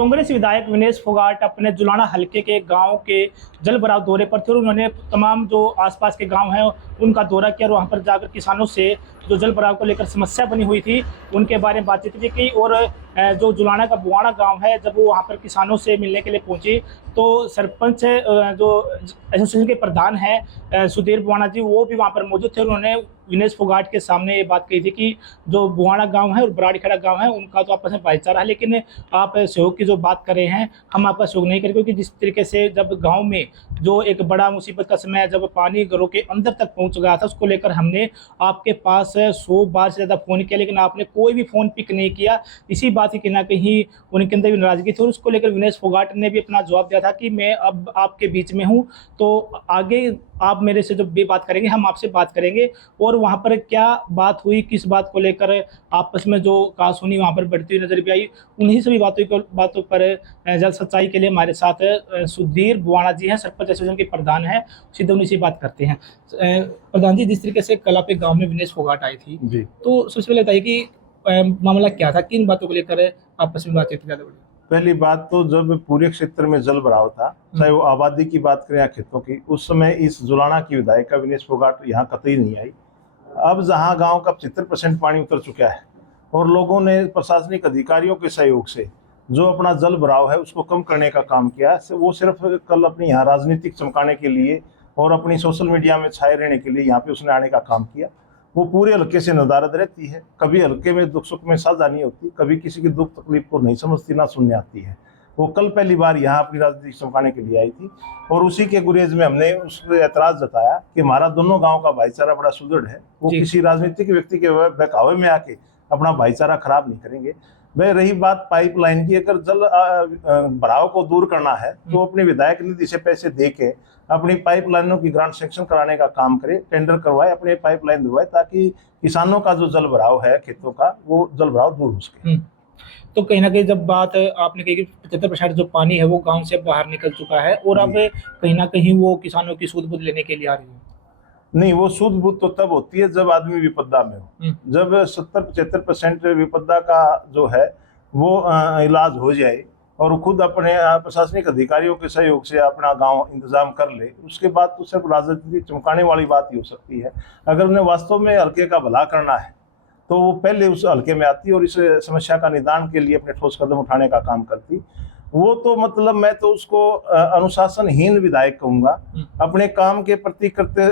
कांग्रेस विधायक विनेश फोगाट अपने जुलाना हलके के गांव के जल भराव दौरे पर थे और उन्होंने तमाम जो आसपास के गांव हैं उनका दौरा किया और वहां पर जाकर किसानों से जो जल भराव को लेकर समस्या बनी हुई थी उनके बारे में बातचीत भी की। और जो जुलाना का बुआना गांव है, जब वो वहां पर किसानों से मिलने के लिए पहुंची तो सरपंच जो एसोसिएशन के प्रधान है सुधीर बुआना जी, वो भी वहां पर मौजूद थे। उन्होंने विनेश फोगाट के सामने ये बात कही थी कि जो बुआना गांव है और बराड़ीखेड़ा गांव है उनका तो आपस में भाईचारा है, लेकिन आप सहयोग की जो बात कर रहे हैं हम आपका सहयोग नहीं करेंगे, क्योंकि जिस तरीके से जब गांव में जो एक बड़ा मुसीबत का समय जब पानी घरों के अंदर तक पहुंच गया था, उसको लेकर हमने आपके पास 100 बार से ज़्यादा फ़ोन किया, लेकिन आपने कोई भी फ़ोन पिक नहीं किया। इसी बात की कहीं ना कहीं उनके अंदर भी नाराज़गी थी और उसको लेकर विनेश फोगाट ने भी अपना जवाब दिया था कि मैं अब आपके बीच में हूँ, तो आगे आप मेरे से जब भी बात करेंगे हम आपसे बात करेंगे। और वहाँ पर क्या बात हुई, किस बात को लेकर आपस में जो कहासुनी वहाँ पर बढ़ती हुई नजर भी आई, उन्हीं सभी बातों पर जल सच्चाई के लिए हमारे साथ सुधीर बुआना जी हैं, सरपंच एसोसिएशन के प्रधान हैं। सीधे उन्हीं से बात करते हैं। प्रधान जी, जिस तरीके से कल आपके गाँव में विनेश फोगाट आई थी जी, तो सबसे पहले बताइए कि मामला क्या था, किन बातों को लेकर आपस में बातचीत ज़्यादा बढ़ी? पहली बात तो जब पूरे क्षेत्र में जल भराव था, चाहे वो आबादी की बात करें या खेतों की, उस समय इस जुलाना की विधायिका विनेश फोगाट यहाँ कतई नहीं आई। अब जहाँ गांव का 75% पानी उतर चुका है और लोगों ने प्रशासनिक अधिकारियों के सहयोग से जो अपना जल भराव है उसको कम करने का काम किया, वो सिर्फ कल अपनी यहाँ राजनीतिक चमकाने के लिए और अपनी सोशल मीडिया में छाए रहने के लिए यहाँ पे उसने आने का काम किया। वो पूरे हल्के से नदारद रहती है, कभी हल्के में दुख सुख में साझा नहीं होती, कभी किसी की दुख तकलीफ को नहीं समझती, ना सुनने आती है। वो कल पहली बार यहाँ अपनी राजनीति चमकाने के लिए आई थी और उसी के गुरेज में हमने उस पर ऐतराज जताया कि हमारा दोनों गांव का भाईचारा बड़ा सुदृढ़ है, वो किसी राजनीतिक व्यक्ति के बहकावे में आके अपना भाईचारा खराब नहीं करेंगे। वह रही बात पाइपलाइन की, अगर जल भराव को दूर करना है तो अपने विधायक निधि से पैसे दे के अपनी पाइपलाइनों की ग्रांट सैंक्शन कराने का काम करे, टेंडर करवाए, अपने पाइपलाइन दिलवाए, ताकि किसानों का जो जल भराव है खेतों का, वो जल भराव दूर हो सके। तो कहीं ना कहीं जब बात आपने कही कि 75% जो पानी है वो गांव से बाहर निकल चुका है और अब कहीं ना कहीं वो किसानों की सूद बूद लेने के लिए आ रही है। नहीं, वो सूद बूद तो तब होती है जब आदमी विपदा में हो। जब 70-75% विपदा का जो है वो इलाज हो जाए और खुद अपने प्रशासनिक अधिकारियों के सहयोग से अपना गांव इंतजाम कर ले, उसके बाद तो सिर्फ राजनीति चमकाने वाली बात ही हो सकती है। अगर उन्हें वास्तव में हल्के का भला करना है तो वो पहले उस हल्के में आती और इस समस्या का निदान के लिए अपने ठोस कदम उठाने का काम करती। वो तो मतलब मैं तो उसको अनुशासनहीन विधायक कहूंगा, अपने काम के प्रति करते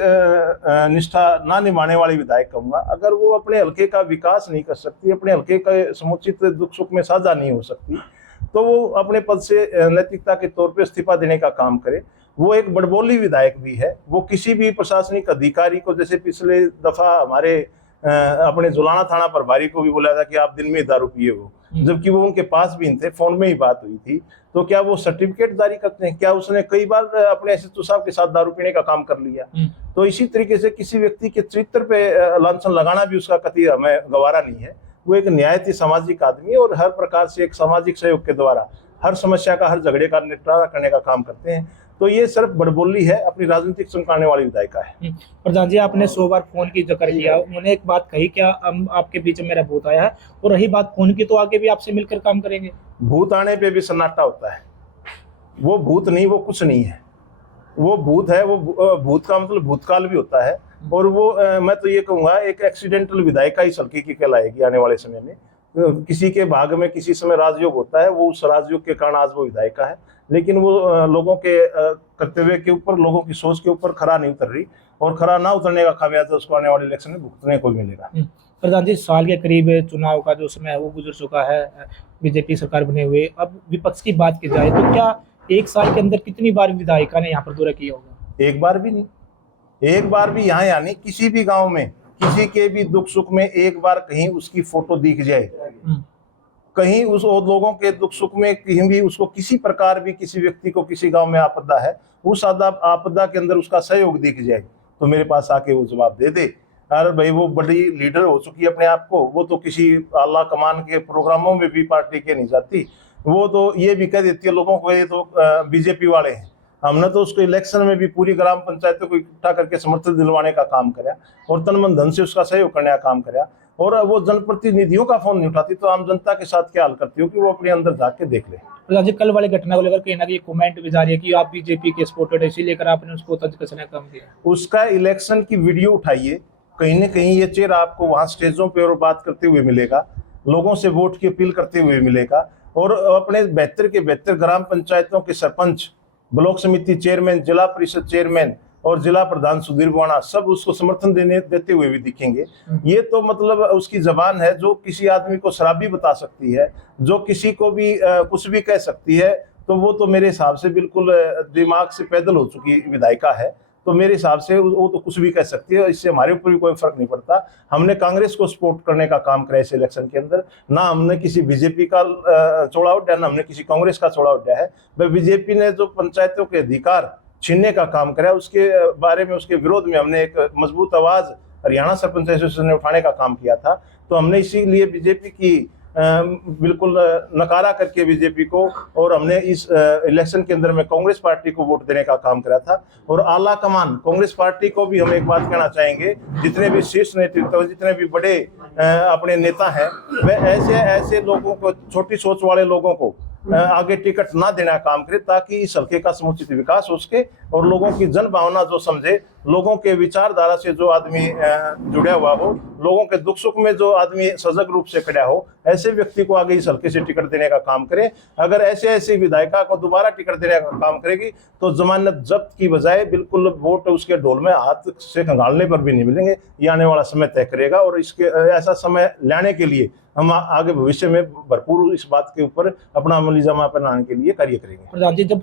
निष्ठा ना निभाने वाली विधायक कहूंगा। अगर वो अपने हल्के का विकास नहीं कर सकती, अपने हल्के का समुचित दुख सुख में साझा नहीं हो सकती, तो वो अपने पद से नैतिकता के तौर पे इस्तीफा देने का काम करे। वो एक बड़बोली विधायक भी है, वो किसी भी प्रशासनिक अधिकारी को, जैसे पिछले दफा हमारे अपने जुलाना थाना प्रभारी को भी बोला था कि आप दिन में दारू पिए हो, जबकि वो उनके पास भी थे, फोन में ही बात हुई थी। तो क्या वो सर्टिफिकेट जारी करते हैं? क्या उसने कई बार अपने एसएचओ साहब के साथ दारू पीने का काम कर लिया? तो इसी तरीके से किसी व्यक्ति के चरित्र पे लांछन लगाना भी उसका कतई हमें गवारा नहीं है। वो एक न्यायिक सामाजिक आदमी है और हर प्रकार से एक सामाजिक सहयोग के द्वारा हर समस्या का, हर झगड़े का निपटारा करने का काम करते हैं। तो ये सिर्फ बड़बोली है, अपनी राजनीतिक चमकाने वाली विधायिका है। प्रधान जी, आपने 100 बार फोन की जिक्र किया, उन्होंने एक बात कही, क्या आपके बीच में मेरा भूत आया है? और रही बात फोन की, तो आगे भी आपसे मिलकर काम करेंगे। भूत आने पे भी सन्नाटा होता है। वो भूत नहीं, वो कुछ नहीं है, वो भूत है। वो भूत का मतलब भूतकाल भी होता है। और वो मैं तो ये कहूंगा एक एक्सीडेंटल विधायिका ही सल्की की कहलाएगी आने वाले समय में। किसी के भाग में किसी समय राजयोग होता है, वो उस राजयोग के कारण आज वो विधायिका है, लेकिन वो लोगों के कर्तव्य के ऊपर, लोगों की सोच के ऊपर खरा नहीं उतर रही और खरा ना उतरने का खामियाजा उसको आने वाले इलेक्शन में भुगतने को मिलेगा। प्रधान जी, साल के करीब चुनाव का जो समय है वो गुजर चुका है, बीजेपी सरकार बने हुए। अब विपक्ष की बात की जाए तो क्या एक साल के अंदर कितनी बार विधायिका ने यहाँ पर दौरा किया होगा? एक बार भी नहीं। एक बार भी यहाँ, यानी किसी भी गाँव में किसी के भी दुख सुख में एक बार कहीं उसकी फोटो दिख जाए, कहीं उस लोगों के दुख सुख में कहीं भी उसको किसी प्रकार भी, किसी व्यक्ति को किसी गांव में आपदा है, उस आपदा के अंदर उसका सहयोग दिख जाए, तो मेरे पास आके वो जवाब दे दे, अरे भाई वो बड़ी लीडर हो चुकी है अपने आप को, वो तो किसी आला कमान के प्रोग्रामों में भी पार्टी के नहीं जाती, वो तो ये भी कह देती है लोगों को ये तो बीजेपी वाले हैं। हमने तो उसको इलेक्शन में भी पूरी ग्राम पंचायतों को इकट्ठा करके समर्थन दिलवाने का काम कराया और तन मन धन से उसका सहयोग करने का काम कराया। और वो जनप्रतिनिधियों का फोन नहीं उठाती, तो आम जनता के साथ क्या हाल करती हो कि वो अपने अंदर जाके देख ले। प्रधान जी, कल वाली घटना को लेकर कहीं ना कहीं कमेंट भी जा रही है कि आप बीजेपी के सपोर्टेड है, इसी लेकर आपने उसको तंज कसने का काम किया। उसका इलेक्शन की वीडियो उठाइए, कहीं न कहीं ये चेहरा आपको वहां स्टेजों पे और बात करते हुए मिलेगा, लोगों से वोट की अपील करते हुए मिलेगा, और अपने 72 के 72 ग्राम पंचायतों के सरपंच, ब्लॉक समिति चेयरमैन, जिला परिषद चेयरमैन और जिला प्रधान सुधीर वाणा सब उसको समर्थन देते हुए भी दिखेंगे। ये तो मतलब उसकी जबान है जो किसी आदमी को शराबी बता सकती है, जो किसी को भी कुछ भी कह सकती है, तो वो तो मेरे हिसाब से बिल्कुल दिमाग से पैदल हो चुकी विधायिका है। तो मेरे हिसाब से वो तो कुछ भी कह सकती है, इससे हमारे ऊपर भी कोई फर्क नहीं पड़ता। हमने कांग्रेस को सपोर्ट करने का काम करा इस इलेक्शन के अंदर, ना हमने किसी बीजेपी का चौड़ा उठाया, ना हमने किसी कांग्रेस का चौड़ा उठाया है। वह बीजेपी ने जो पंचायतों के अधिकार छीनने का काम करा, उसके बारे में, उसके विरोध में हमने एक मजबूत आवाज हरियाणा सरपंच एसोसिएशन ने उठाने का काम किया था। तो हमने इसीलिए बीजेपी की बिल्कुल नकारा करके बीजेपी को, और हमने इस इलेक्शन के अंदर में कांग्रेस पार्टी को वोट देने का काम करा था। और आला कमान कांग्रेस पार्टी को भी हम एक बात कहना चाहेंगे, जितने भी शीर्ष नेतृत्व, जितने भी बड़े अपने नेता हैं, वे ऐसे लोगों को, छोटी सोच वाले लोगों को आगे टिकट ना देना काम करे, ताकि इस हल्के का समुचित विकास हो सके और लोगों की जन भावना जो समझे, लोगों के विचारधारा से जो आदमी जुड़ा हुआ हो, लोगों के दुख सुख में जो आदमी सजग रूप से खड़ा हो, ऐसे व्यक्ति को आगे इस हल्के से टिकट देने का काम करे। अगर ऐसे विधायिका को दोबारा टिकट देने का काम करेगी तो जमानत जब्त की बजाय बिल्कुल वोट उसके ढोल में हाथ से खंगालने पर भी नहीं मिलेंगे। ये आने वाला समय तय करेगा, और इसके ऐसा समय लाने के लिए हम आगे भविष्य में भरपूर इस बात के ऊपर अपना अमली जमा बनाने के लिए कार्य करेंगे। प्रधान जी, जब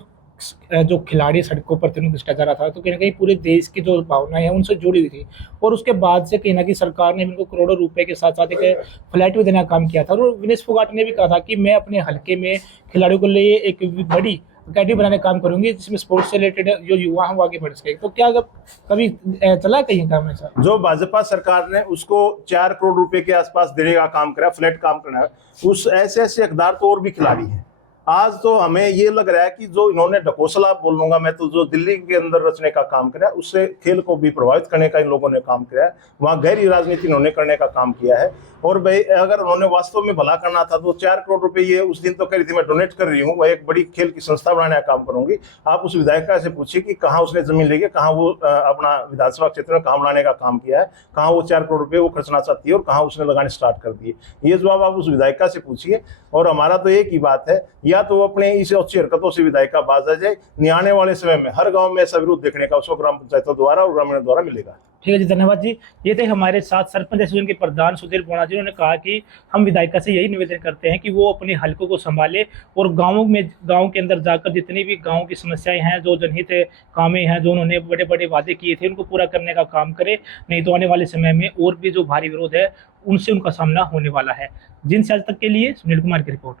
जो खिलाड़ी सड़कों पर भ्रष्टाचार था तो कहीं ना कहीं पूरे देश की जो भावनाएं हैं उनसे जुड़ी हुई थी, और उसके बाद से कहीं ना कहीं सरकार ने इनको करोड़ों रुपए के साथ साथ एक फ्लैट भी देने का काम किया था। और विनेश फोगाट ने भी कहा था कि मैं अपने हल्के में खिलाड़ियों के लिए एक बड़ी अकेडमी बनाने का काम करूंगी, जिसमें स्पोर्ट्स से रिलेटेड जो युवा हैं वो आगे बढ़ सके। तो क्या कभी चला कहीं काम ऐसा? जो भाजपा सरकार ने उसको 4 करोड़ रुपए के आसपास देने का काम करा, फ्लैट काम करना, उस ऐसे हकदार तो और भी खिलाड़ी हैं। आज तो हमें ये लग रहा है कि जो इन्होंने ढकोसला बोल लूंगा मैं, तो जो दिल्ली के अंदर रचने का काम किया, उससे खेल को भी प्रभावित करने का इन लोगों ने काम किया है। वहाँ गहरी राजनीति इन्होंने करने का काम किया है। और भाई अगर उन्होंने वास्तव में भला करना था तो 4 करोड़ रुपए ये उस दिन तो कह रही थी मैं डोनेट कर रही हूँ, वह एक बड़ी खेल की संस्था बनाने का काम करूंगी। आप उस विधायिका से पूछिए कि कहाँ उसने जमीन लेके, कहाँ वो अपना विधानसभा क्षेत्र में कहाँ बनाने का काम किया है, कहाँ वो 4 करोड़ रुपए वो खर्चना चाहती है और कहाँ उसने लगाने स्टार्ट कर दिए। ये जवाब आप उस विधायिका से पूछिए। और हमारा तो एक ही बात है, या तो वो अपने इस अच्छी हरकतों से विधायिका बाज आ जाए, आने वाले समय में हर गांव में ऐसा विरोध देखने का उसको ग्राम पंचायतों द्वारा और ग्रामीणों द्वारा मिलेगा। ठीक है जी, धन्यवाद जी। ये थे हमारे साथ सरपंच एसोसिएशन के प्रधान सुधीर वाणा जी। उन्होंने कहा कि हम विधायिका से यही निवेदन करते हैं कि वो अपने हलकों को संभाले और गांव के अंदर जाकर जितनी भी गांव की समस्याएं हैं, जो जनहित कामें हैं, जो उन्होंने बड़े बड़े वादे किए थे, उनको पूरा करने का काम करे। नहीं तो आने वाले समय में और भी जो भारी विरोध है उनसे उनका सामना होने वाला है। जिनसे आज तक के लिए सुनील कुमार की रिपोर्ट।